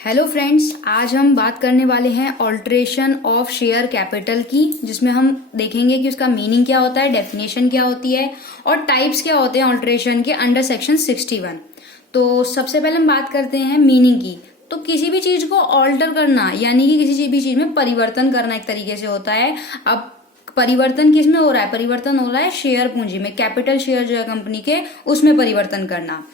Hello friends, आज हम बात करने वाले हैं ऑल्ट्रेशन ऑफ शेयर कैपिटल की, जिसमें हम देखेंगे कि उसका मीनिंग क्या होता है, डेफिनेशन क्या होती है और टाइप्स क्या होते हैं ऑल्ट्रेशन के अंडर सेक्शन 61। तो सबसे पहले हम बात करते हैं मीनिंग की। तो किसी भी चीज को ऑल्टर करना यानी कि किसी भी चीज में परिवर्तन करना एक तरीके से होता है। अब परिवर्तन किस में हो रहा है? परिवर्तन हो रहा है शेयर पूंजी में, कैपिटल शेयर जो है कंपनी के उसमें परिवर्तन करना।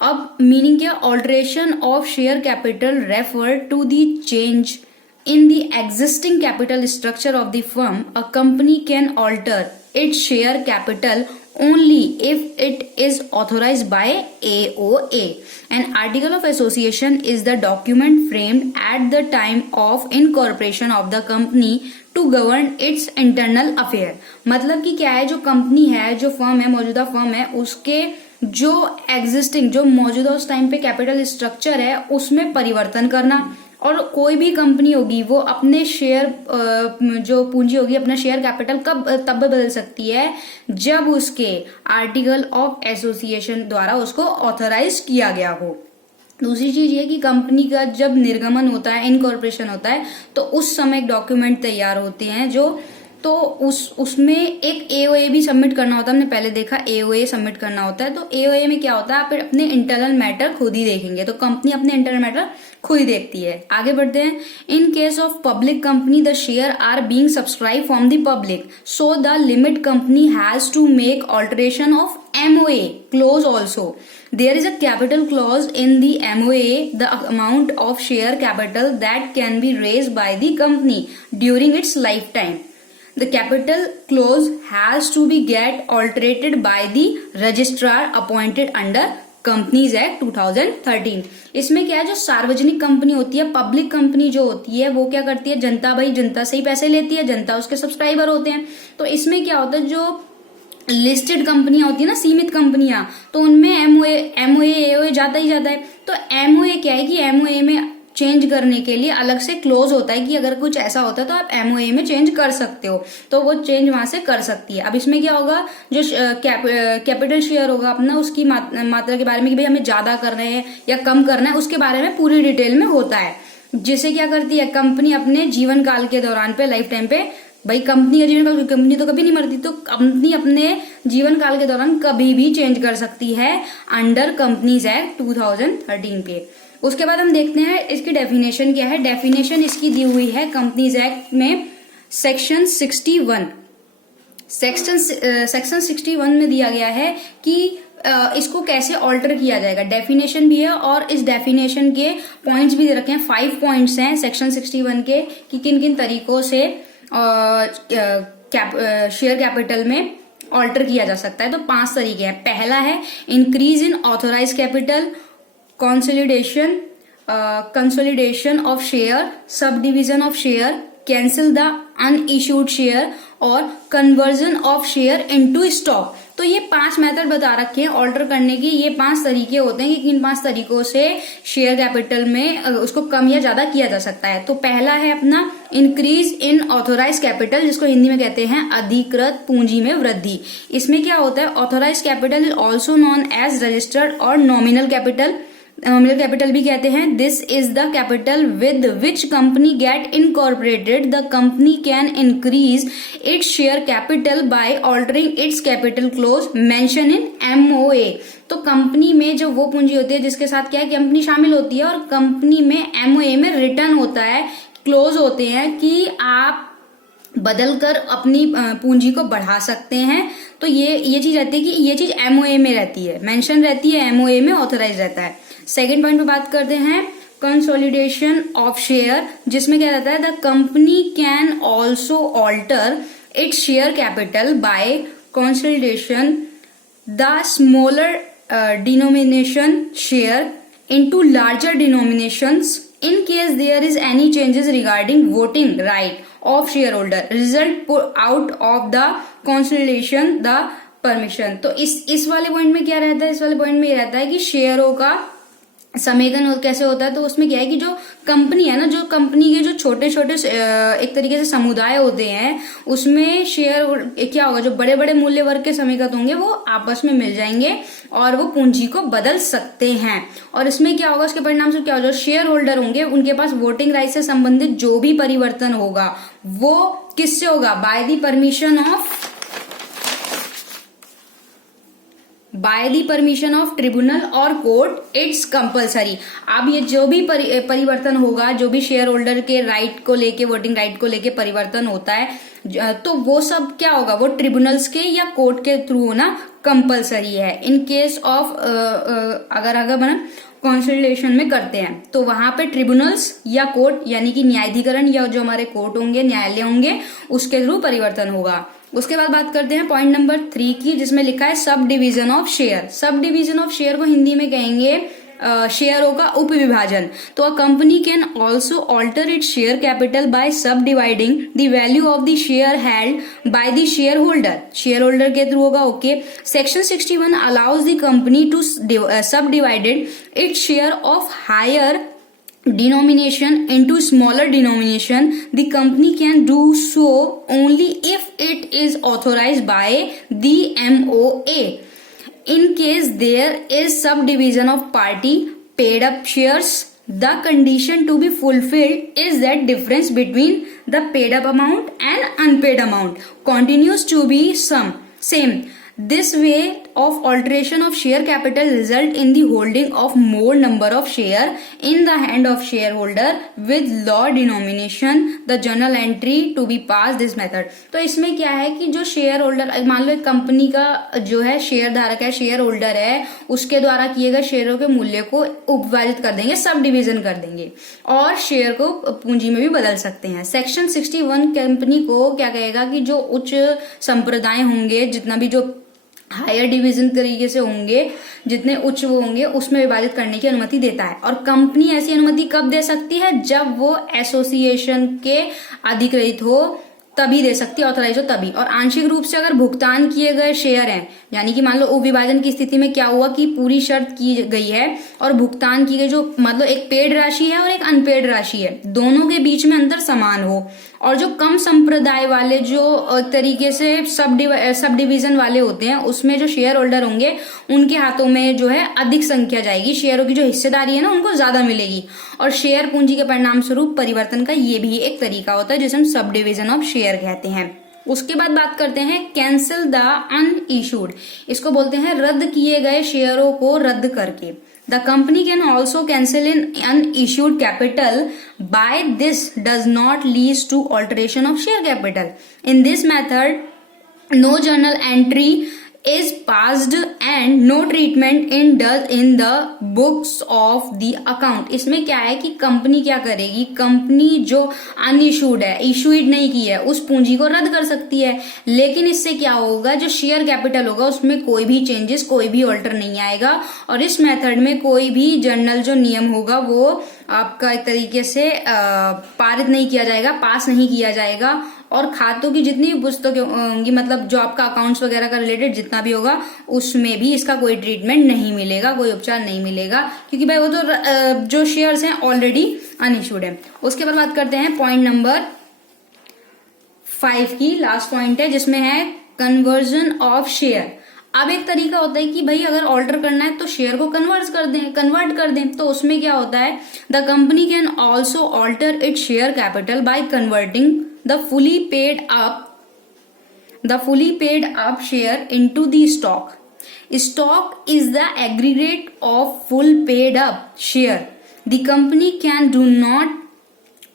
अब मीनिंग क्या? Alteration of share capital refer to the change in the existing capital structure of the firm. A company can alter its share capital only if it is authorized by AOA. An article of association is the document framed at the time of incorporation of the company to govern its internal affair. मतलब कि क्या है, जो company है, जो firm है, मौजूदा firm है, उसके जो एग्जिस्टिंग जो मौजूदा उस टाइम पे कैपिटल स्ट्रक्चर है उसमें परिवर्तन करना। और कोई भी कंपनी होगी वो अपने शेयर जो पूंजी होगी, अपना शेयर कैपिटल तब बदल सकती है जब उसके आर्टिकल ऑफ एसोसिएशन द्वारा उसको ऑथराइज किया गया हो। दूसरी चीज ये कि कंपनी का जब निर्गमन होता है, इनकॉर्पोरेशन होता है, तो उस समय एक डॉक्यूमेंट तैयार होते हैं तो उसमें एक एओए भी सबमिट करना होता है। हमने पहले देखा एओए सबमिट करना होता है। तो एओए में क्या होता है, आप अपने इंटरनल मैटर खुद ही देखेंगे। तो कंपनी अपने इंटरनल मैटर खुद ही देखती है। आगे बढ़ते हैं। In case of public company the share are being subscribe from the public, so the limit company has to make alteration of MOA clause also. There is a capital clause in the MOA, the amount of share capital that can be raised by the company during its lifetime. The capital clause has to be get alterated by the registrar appointed under companies act 2013। इसमें क्या है, जो सार्वजनिक company होती है, public company जो होती है, वो क्या करती है, जनता से ही पैसे लेती है, जनता उसके सब्सक्राइबर होते हैं। तो इसमें क्या होता है, जो लिस्टेड कंपनियां होती है ना, सीमित कंपनियां, तो उनमें एमओए एओए जाता ही जाता है। तो एमओए क्या है कि एमओए में चेंज करने के लिए अलग से क्लोज होता है कि अगर कुछ ऐसा होता है तो आप एमओए में चेंज कर सकते हो, तो वो चेंज वहां से कर सकती है। अब इसमें क्या होगा, जो कैपिटल शेयर होगा अपना, उसकी मात्रा के बारे में कि भाई हमें ज्यादा करना है या कम करना है, उसके बारे में पूरी डिटेल में होता है। जिसे क्या करती है कंपनी अपने जीवन काल के दौरान पे, लाइफ टाइम पे, भाई कंपनी का जीवन काल, कंपनी तो कभी नहीं मरती, तो कंपनी अपने जीवन काल के दौरान कभी भी चेंज कर सकती है अंडर कंपनीज एक्ट 2013 पे। उसके बाद हम देखते हैं इसकी डेफिनेशन क्या है। डेफिनेशन इसकी दी हुई है कंपनीज एक्ट में सेक्शन 61। सेक्शन 61 में दिया गया है कि इसको कैसे ऑल्टर किया जाएगा। डेफिनेशन भी है और इस डेफिनेशन के पॉइंट्स भी दे रखे हैं। 5 पॉइंट्स हैं सेक्शन 61 के कि किन किन तरीकों से शेयर कैपिटल में ऑल्टर किया जा सकता है। तो 5 तरीके हैं। पहला है increase in authorise capital, consolidation of share, sub division of share, cancel the unissued share और conversion of share into stock. तो ये 5 मेथड बता रखे हैं ऑल्टर करने की। ये 5 तरीके होते हैं कि किन 5 तरीकों से शेयर कैपिटल में उसको कम या ज्यादा किया जा सकता है। तो पहला है अपना इंक्रीज इन ऑथोराइज कैपिटल, जिसको हिंदी में कहते हैं अधिकृत पूंजी में वृद्धि। इसमें क्या होता है, authorize capital is also known as registered और नॉमिनल कैपिटल, नॉमिनल कैपिटल भी कहते हैं। This is the capital with which company get incorporated. The company can increase its share capital by altering its capital clause mention in MOA। तो company में जो वो पूंजी होती है जिसके साथ क्या है, कंपनी शामिल होती है, और कंपनी में MOA में रिटर्न होता है, क्लोज होते हैं कि आप बदल कर अपनी पूंजी को बढ़ा सकते हैं। तो ये चीज रहती है कि ये चीज MOA में रहती है, मेंशन रहती है, MOA में ऑथराइज रहता है। सेकेंड पॉइंट पे बात करते हैं कंसोलिडेशन ऑफ शेयर, जिसमें क्या रहता है, the company can also alter its share capital by consolidation the smaller denomination share into larger denominations in case there is any changes regarding voting right of shareholder result out of the consolidation the permission। तो इस वाले point में क्या रहता है, इस वाले point में ये रहता है कि शेयरों का समेकन कैसे होता है, तो उसमें क्या है कि जो कंपनी है ना, जो कंपनी के जो छोटे छोटे एक तरीके से समुदाय होते हैं, उसमें शेयर क्या होगा, जो बड़े बड़े मूल्य वर्ग के समेकन होंगे वो आपस में मिल जाएंगे और वो पूंजी को बदल सकते हैं। और इसमें क्या होगा, उसके परिणाम से क्या होगा, जो शेयर होल्डर होंगे उनके पास वोटिंग राइट से संबंधित जो भी परिवर्तन होगा वो किससे होगा, by the permission of tribunal और कोर्ट, इट्स कंपलसरी। अब ये जो भी परिवर्तन होगा, जो भी शेयर होल्डर के राइट को लेके, वोटिंग राइट को लेके परिवर्तन होता है, तो वो सब क्या होगा, वो ट्रिब्यूनल्स के या कोर्ट के थ्रू होना कंपलसरी है। इन केस ऑफ अगर बना कॉन्सोलिडेशन में करते हैं तो वहां पे ट्रिब्यूनल्स या कोर्ट यानी कि न्यायाधिकरण या जो हमारे कोर्ट होंगे, न्यायालय होंगे, उसके थ्रू परिवर्तन होगा। उसके बाद बात करते हैं पॉइंट नंबर 3 की, जिसमें लिखा है sub division of share. Sub division of share को हिंदी में कहेंगे शेयरों का उपविभाजन। तो a company can also alter it share capital by sub dividing the value of the share held by the share holder. Share holder के through होगा। Okay, section 61 allows the company to sub divided it share of higher denomination into smaller denomination. The company can do so only if it is authorized by the MOA. In case there is subdivision of party paid up shares, the condition to be fulfilled is that difference between the paid up amount and unpaid amount continues to be same. This way of alteration of share capital result in the holding of more number of share in the hand of shareholder with law denomination. The journal entry to be passed this method. तो इसमें क्या है कि जो share holder, मान लो एक company का जो है शेयर धारक है, शेयर होल्डर है, उसके द्वारा किए गए शेयरों के मूल्य को उपविभाजित कर देंगे, सब डिवीजन कर देंगे और शेयर को पूंजी में भी बदल सकते हैं। सेक्शन 61 कंपनी को क्या कहेगा कि जो उच्च संप्रदाय होंगे, जितना भी जो हायर डिवीजन तरीके से होंगे, जितने उच्च वो होंगे, उसमें विभाजित करने की अनुमति देता है। और कंपनी ऐसी अनुमति कब दे सकती है, जब वो एसोसिएशन के अधिकृत हो तभी दे सकती है, ऑथराइज हो तभी। और आंशिक रूप से अगर भुगतान किए गए शेयर हैं, यानी कि मान लो उपविभाजन की स्थिति में क्या हुआ कि पूरी शर्त की गई है और भुगतान की गई जो मतलब एक पेड राशि है और एक अनपेड राशि है, दोनों के बीच में अंतर समान हो, और जो कम संप्रदाय वाले जो तरीके से सब डिवीजन वाले होते हैं, उसमें जो शेयर होल्डर होंगे उनके हाथों में जो है अधिक संख्या जाएगी, शेयरों की जो हिस्सेदारी है ना उनको ज्यादा मिलेगी, और शेयर पूंजी के परिणाम स्वरूप परिवर्तन का ये भी एक तरीका होता है जिसे हम सब डिवीजन ऑफ शेयर कहते हैं। उसके बाद बात करते हैं कैंसिल द अनइशूड। इसको बोलते हैं रद्द किए गए शेयरों को रद्द करके। The company can also cancel an unissued capital. By this does not lead to alteration of share capital. In this method, no journal entry is passed and no treatment in the books of the account. इसमें क्या है कि company क्या करेगी, company जो unissued है, issued नहीं की है, उस पूंजी को रद्द कर सकती है, लेकिन इससे क्या होगा, जो शेयर कैपिटल होगा उसमें कोई भी चेंजेस, कोई भी ऑल्टर नहीं आएगा, और इस मेथड में कोई भी जर्नल जो नियम होगा वो आपका एक तरीके से पारित नहीं किया जाएगा, पास नहीं किया जाएगा, और खातों की जितनी भी पुस्तकें होंगी, मतलब जो आपका अकाउंट्स वगैरह का रिलेटेड जितना भी होगा, उसमें भी इसका कोई ट्रीटमेंट नहीं मिलेगा, कोई उपचार नहीं मिलेगा, क्योंकि भाई वो तो जो शेयर्स हैं ऑलरेडी अनइशूड है। उसके बाद बात करते हैं पॉइंट नंबर 5 की, लास्ट पॉइंट है, जिसमें है कन्वर्जन ऑफ शेयर। अब एक तरीका होता है कि भाई अगर ऑल्टर करना है तो शेयर को कन्वर्ट कर दें, तो उसमें क्या होता है, the company can also alter it share capital by converting the fully paid up share into the stock. Stock is the aggregate of full paid up share. The company can do not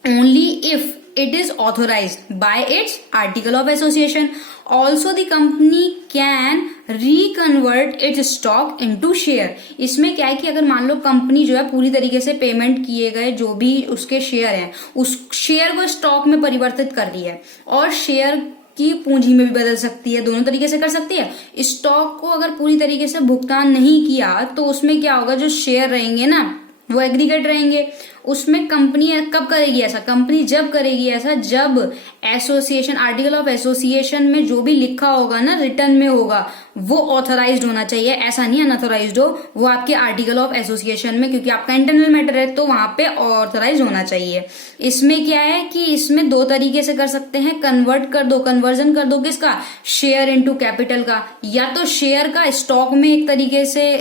only if it is authorized by its article of association. Also the company can reconvert its stock into share. इसमें क्या है कि अगर मान लो company जो है पूरी तरीके से पेमेंट किए गए जो भी उसके शेयर हैं, उस शेयर को स्टॉक में परिवर्तित कर रही है और शेयर की पूंजी में भी बदल सकती है, दोनों तरीके से कर सकती है। स्टॉक को अगर पूरी तरीके से भुगतान नहीं किया तो उसमें क्या होगा, जो शेयर रहेंगे ना वो एग्रीगेट रहेंगे। उसमें कंपनी कब करेगी ऐसा? कंपनी जब करेगी ऐसा जब एसोसिएशन, आर्टिकल ऑफ एसोसिएशन में जो भी लिखा होगा ना, रिटर्न में होगा, वो ऑथराइज्ड होना चाहिए। ऐसा नहीं अनऑथराइज्ड हो, वो आपके आर्टिकल ऑफ एसोसिएशन में, क्योंकि आपका इंटरनल मैटर है तो वहां पे ऑथराइज होना चाहिए। इसमें क्या है कि इसमें दो तरीके से कर सकते हैं, कन्वर्जन कर दो किसका? शेयर इनटू कैपिटल का। या तो शेयर का स्टॉक में एक तरीके से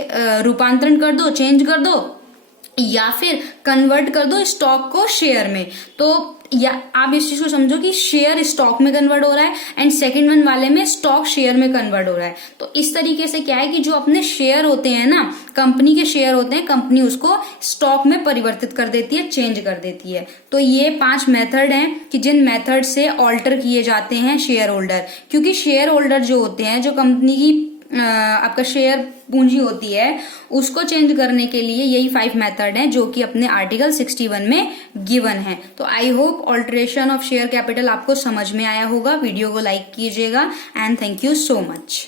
रूपांतरण कर दो, चेंज कर दो, या फिर कन्वर्ट कर दो स्टॉक को शेयर में। तो या आप इस चीज को समझो कि शेयर स्टॉक में कन्वर्ट हो रहा है एंड सेकंड वन वाले में स्टॉक शेयर में कन्वर्ट हो रहा है। तो इस तरीके से क्या है कि जो अपने शेयर होते हैं ना, कंपनी के शेयर होते हैं, कंपनी उसको स्टॉक में परिवर्तित कर देती है, चेंज कर देती है। तो ये 5 मेथड हैं कि जिन मेथड से ऑल्टर किए जाते हैं शेयर होल्डर। क्योंकि शेयर होल्डर जो होते हैं, जो कंपनी की आपका शेयर पूंजी होती है, उसको चेंज करने के लिए यही 5 मेथड हैं जो कि अपने आर्टिकल 61 में गिवन है। तो I hope alteration of share capital आपको समझ में आया होगा। वीडियो को लाइक कीजिएगा and thank you so much.